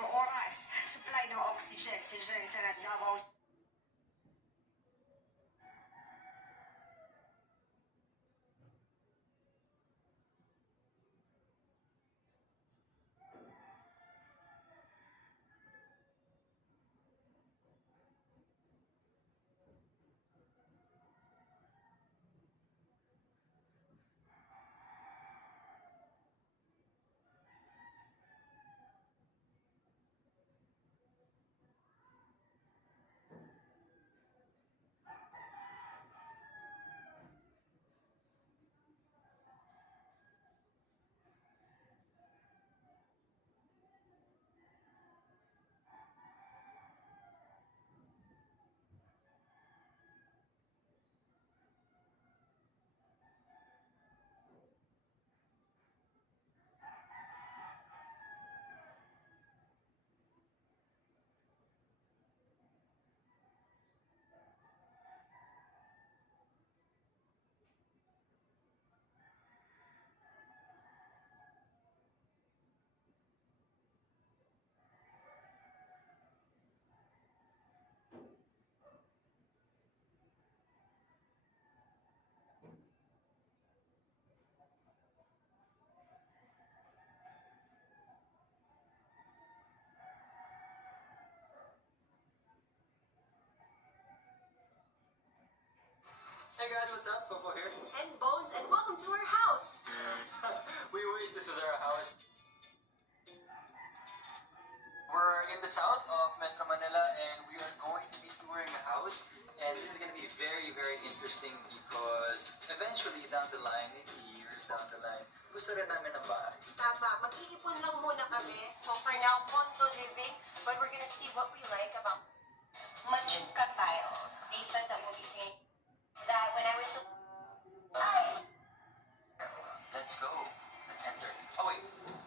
isang oras. Supply ng oxygen si Jensen at Davao. Hey guys, what's up? Fofo here. And Bones, and welcome to our house. We wish this was our house. We're in the south of Metro Manila and we are going to be touring the house. And this is going to be very, very interesting because eventually down the line, maybe years down the line, gusto rin namin ng bahay. Tama, mag-iipon lang muna kami. So for now, condo living, but we're gonna see what we like about Machuca tiles. They said that we'll be seeing that when I was still... Let's go. Let's enter. Oh wait,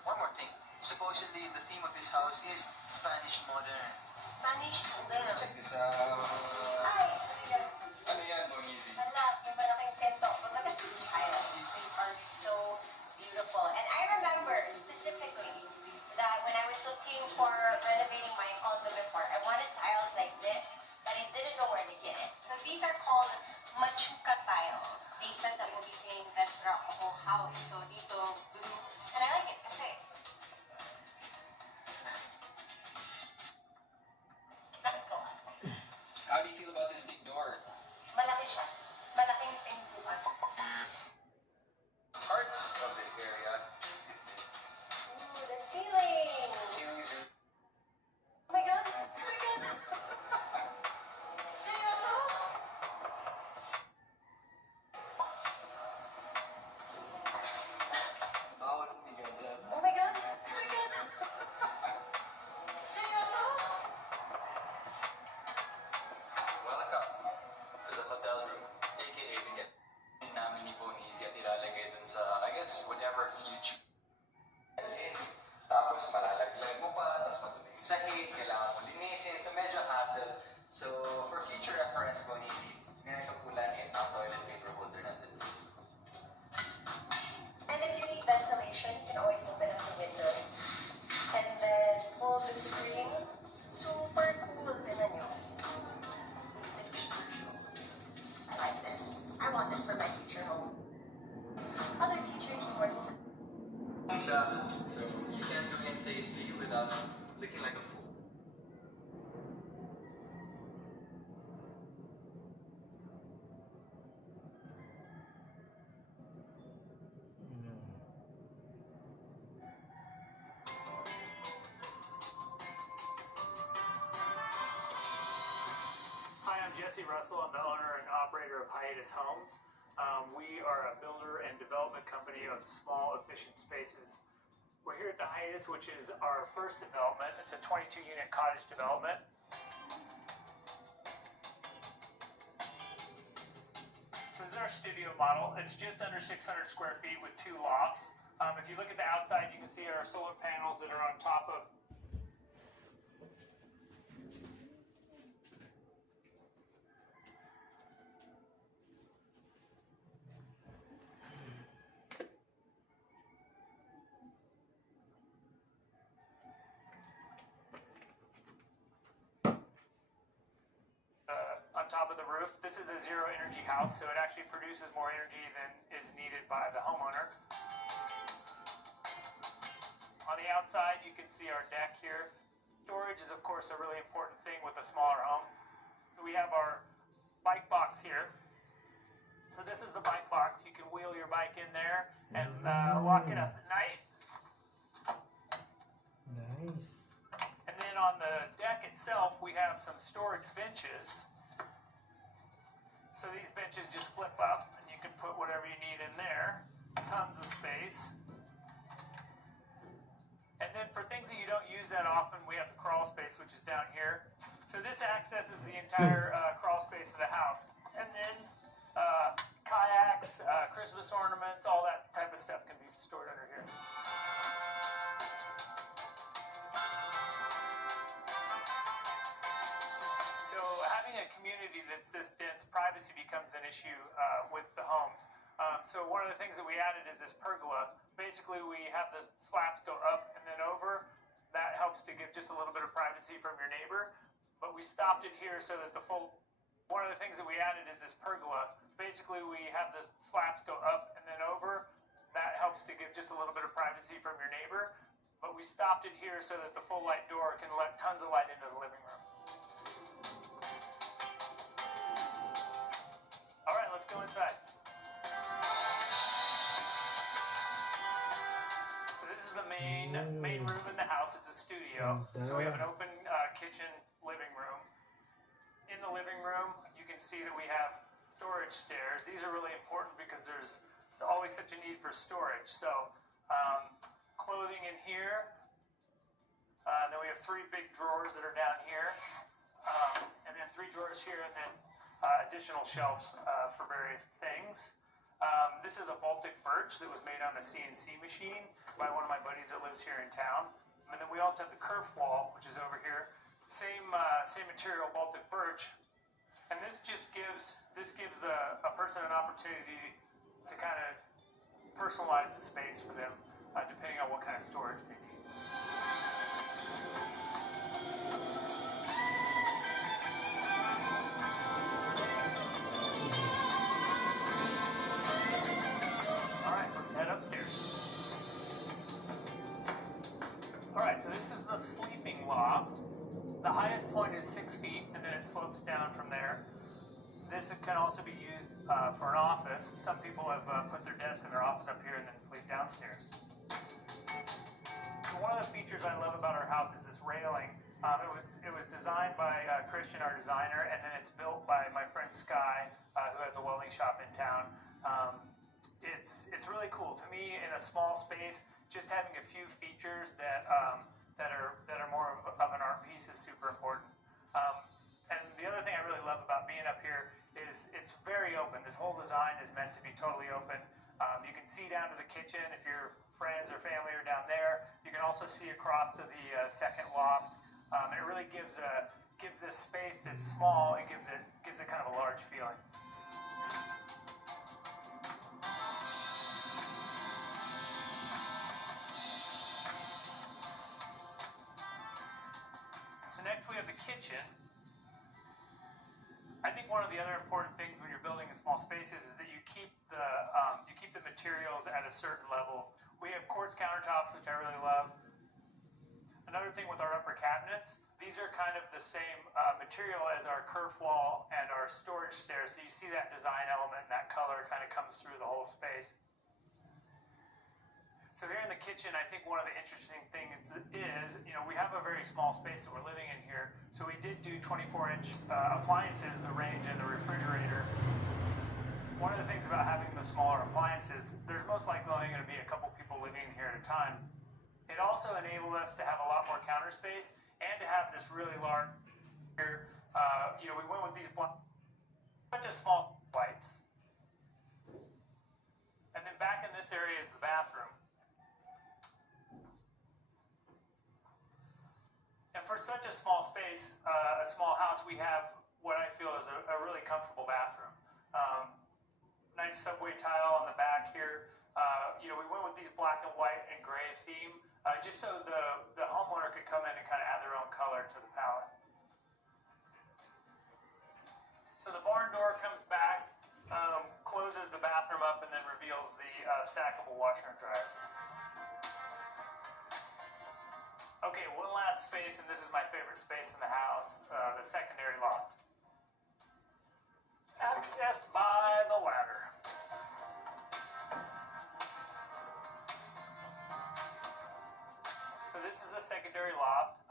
one more thing. Supposedly the theme of this house is Spanish modern. Spanish living. Check this out. Ano yan, Bonizi? Hala, yung malaking pinto. But look at these tiles. They are so beautiful. And I remember specifically that when I was looking for renovating my condo before, I wanted tiles like this, but I didn't know where to get it. So these are called Machuca tiles. They said that we'll be seeing this throughout the whole house. So dito, blue. And I like it kasi How do you feel about this big door? malaki siya. Malaking pintuan. Parts of this area. Ooh, the ceiling. Ceilings are... Oh my God. Oh my God. Seryoso? Bawal umiga dyan. Oh my God. Oh my God. Seryoso? Welcome to the hotel room, aka the get namin ni Bonizi at ilalagay dun sa, I guess, whatever future. Tapos malalaglag mo pa, tapos matuloy yung sahig, kailangan mo linisin, so medyo hassle. So, for future reference, Bonizi, ganito kulangin ang toilet paper holder natin. And if you need ventilation, you can always open up the window. And then pull the screen. Super cool. Tignan nyo. I like this. I want this for my future home. Other future keyboards. Siya, so you can't do it safely without looking like a fool. Hi, I'm Jesse Russell. I'm the owner and operator of Hiatus Homes. We are a builder and development company of small, efficient spaces. We're here at the Hiatus, which is our first development. It's a 22-unit cottage development. So this is our studio model. It's just under 600 square feet with 2 lofts. If you look at the outside, you can see our solar panels that are on top of roof. This is a zero energy house, so it actually produces more energy than is needed by the homeowner. On the outside, you can see our deck here. Storage is, of course, a really important thing with a smaller home. So we have our bike box here. So this is the bike box. You can wheel your bike in there and lock it up at night. Nice. And then on the deck itself, we have some storage benches. So these benches just flip up, and you can put whatever you need in there. Tons of space. And then for things that you don't use that often, we have the crawl space, which is down here. So this accesses the entire crawl space of the house. And then kayaks, Christmas ornaments, all that type of stuff can be stored under here. So having a community that's this dense, privacy becomes an issue with the homes. So one of the things that we added is this pergola. Basically, we have the slats go up and then over. That helps to give just a little bit of privacy from your neighbor. But we stopped it here so that one of the things that we added is this pergola. Basically, we have the slats go up and then over. That helps to give just a little bit of privacy from your neighbor. But we stopped it here so that the full light door can let tons of light into the living room. All right, let's go inside. So this is the main room in the house. It's a studio. So we have an open kitchen, living room. In the living room, you can see that we have storage stairs. These are really important because there's always such a need for storage. So clothing in here. Then we have 3 big drawers that are down here. And then 3 drawers here, and then additional shelves for various things. This is a Baltic birch that was made on a CNC machine by one of my buddies that lives here in town. And then we also have the kerf wall, which is over here. Same material, Baltic birch. And this gives a person an opportunity to kind of personalize the space for them, depending on what kind of storage they need. All right, let's head upstairs. All right, so this is the sleeping loft. The highest point is 6 feet, and then it slopes down from there. This can also be used for an office. Some people have put their desk in their office up here and then sleep downstairs. So one of the features I love about our house is this railing. It was designed by Christian, our designer, and then it's built by my friend Sky, who has a welding shop in town. It's really cool. To me, in a small space, just having a few features that are more of an art piece is super important. And the other thing I really love about being up here is it's very open. This whole design is meant to be totally open. You can see down to the kitchen if your friends or family are down there. You can also see across to the second loft. And it really gives this space that's small, it gives it kind of a large feeling. So next we have the kitchen. I think one of the other important things when you're building in small spaces is that you keep the materials at a certain level. We have quartz countertops, which I really love. Another thing with our upper cabinets, these are kind of the same material as our kerf wall and our storage stairs. So you see that design element and that color kind of comes through the whole space. So here in the kitchen, I think one of the interesting things is, we have a very small space that we're living in here. So we did do 24-inch appliances, the range and the refrigerator. One of the things about having the smaller appliances, there's most likely only going to be a couple people living in here at a time. It also enabled us to have a lot more counter space and to have this really large here. We went with these such a small lights. And then back in this area is the bathroom. And for such a small space, a small house, we have what I feel is a really comfortable bathroom. Nice subway tile on the back here. We went with these black and white and gray theme, just so the homeowner could come in and kind of add their own color to the palette. So the barn door comes back, closes the bathroom up, and then reveals the stackable washer and dryer. Okay, one last space, and this is my favorite space in the house, the secondary loft. Accessed by the ladder. So this is a secondary loft.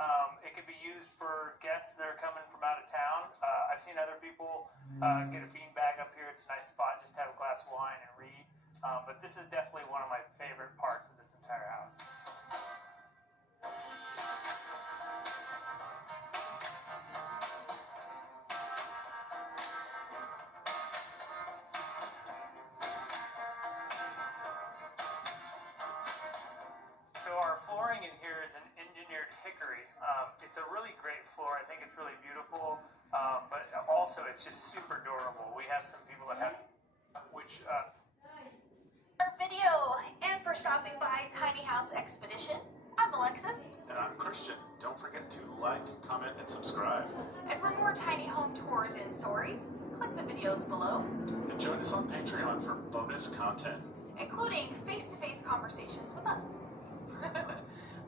It could be used for guests that are coming from out of town. I've seen other people get a beanbag up here. It's a nice spot just to have a glass of wine and read. But this is definitely one of my favorite parts of this entire house. So our flooring in here is an engineered hickory. It's a really great floor. I think it's really beautiful, but also it's just super durable. We have some people that have, which Our video and for stopping by Tiny House Expedition. I'm Alexis, And I'm Christian. Don't forget to like, comment, and subscribe. and for more tiny home tours and stories, click the videos below, And join us on Patreon for bonus content. including face-to-face conversations with us.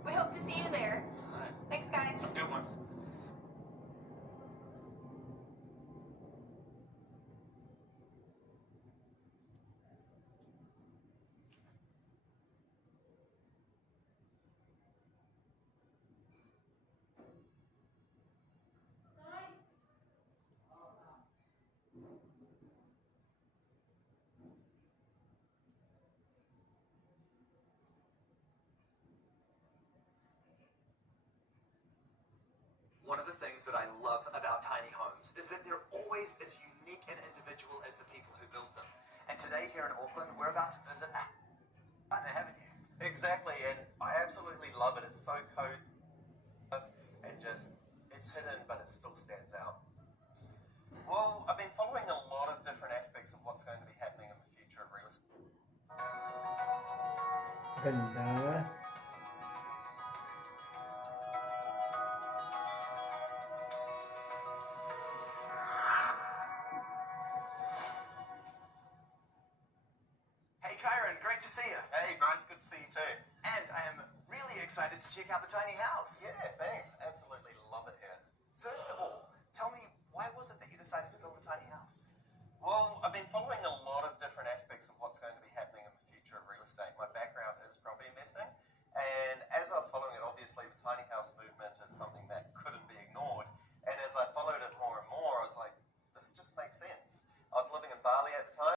We hope to see you there. All right. Thanks, guys. Good one. One of the things that I love about tiny homes is that they're always as unique and individual as the people who build them. And today here in Auckland, we're about to visit a partner, haven't you? Exactly, and I absolutely love it. It's so cozy and just, it's hidden, but it still stands out. Well, I've been following a lot of different aspects of what's going to be happening in the future of real estate. Ganda. Hey Kyron, great to see you. Hey, Bryce, good to see you too. And I am really excited to check out the tiny house. Yeah, thanks. Absolutely love it here. First of all, tell me, why was it that you decided to build a tiny house? Well, I've been following a